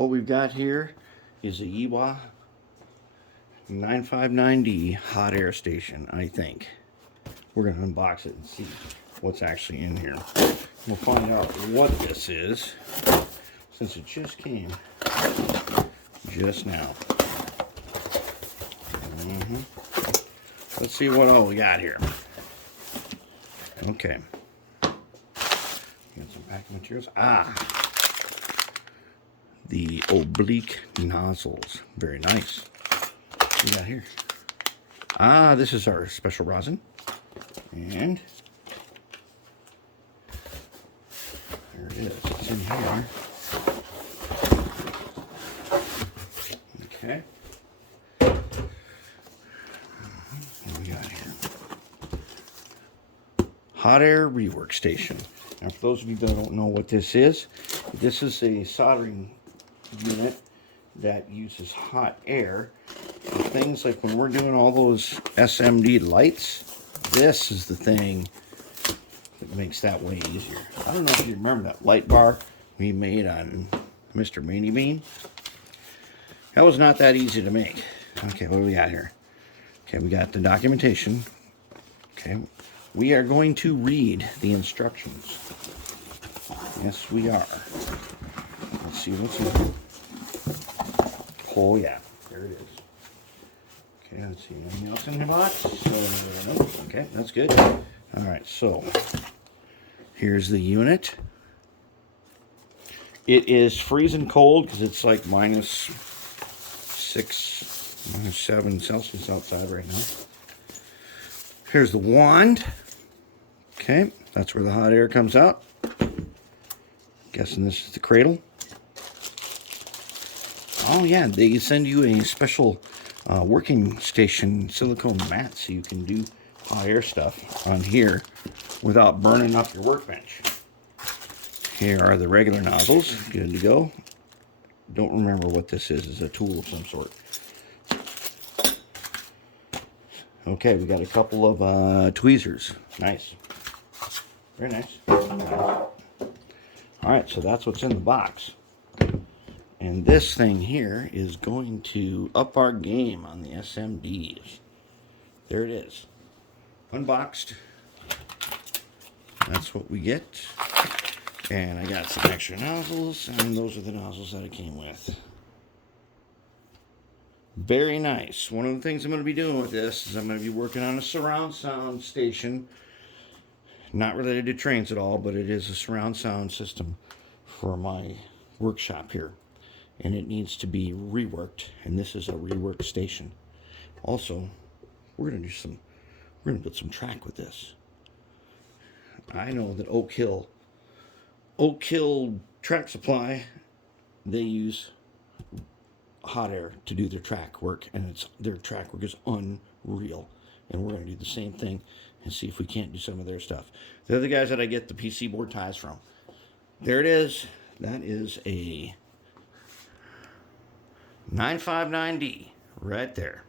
what we've got here is a Yihua 959D hot air station, I think. We're going to unbox it and see what's actually in here. We'll find out what this is, since it just came just now. Let's see what all we got here. Okay. Got some packing materials. The oblique nozzles. Very nice. What we got here? This is our special rosin. And there it is. It's in here. Okay. What do we got here? Hot air rework station. Now, for those of you that don't know what this is a soldering unit that uses hot air for things like when we're doing all those SMD lights. This is the thing that makes that way easier. I don't know if you remember that light bar we made on Mr. Meanie Bean. That was not that easy to make. Okay, what do we got here? Okay, we got the documentation. Okay, we are going to read the instructions. Yes, we are. Let's see what's in here. Oh, yeah, there it is. Okay, let's see. Anything else in the box? Nope. Okay, that's good. All right, so here's the unit. It is freezing cold because it's like -6, -7 Celsius outside right now. Here's the wand. Okay, that's where the hot air comes out. Guessing this is the cradle. Oh yeah, they send you a special working station silicone mat so you can do hot air stuff on here without burning up your workbench. Here are the regular nozzles. Good to go. Don't remember what this is. It's a tool of some sort. Okay, we got a couple of tweezers. Nice. Very nice. Alright, so that's what's in the box. And this thing here is going to up our game on the SMDs. There it is. Unboxed. That's what we get. And I got some extra nozzles, and those are the nozzles that it came with. Very nice. One of the things I'm going to be doing with this is I'm going to be working on a surround sound station. Not related to trains at all, but it is a surround sound system for my workshop here. And it needs to be reworked, and this is a rework station. Also, we're going to put some track with this. I know that Oak Hill Track Supply, they use hot air to do their track work, and their track work is unreal. And we're going to do the same thing and see if we can't do some of their stuff. They're the guys that I get the PC board ties from. There it is. That is a 959D right there.